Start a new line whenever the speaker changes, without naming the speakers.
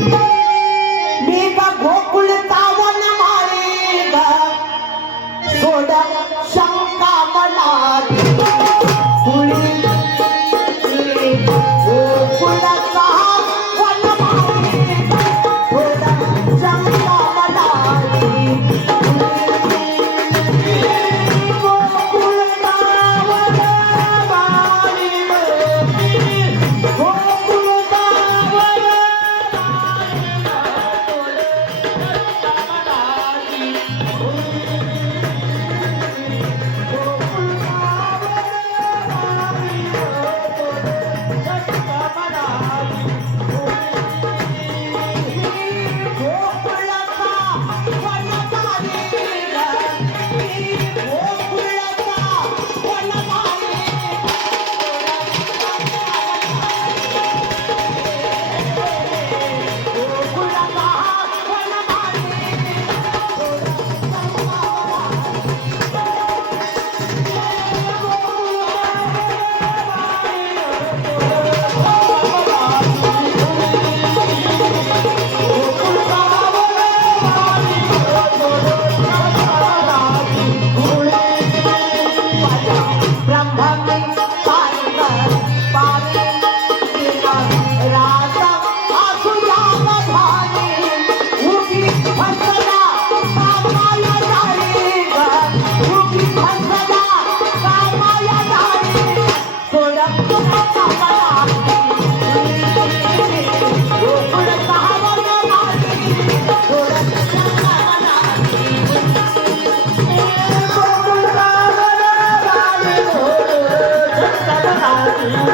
Thank you. la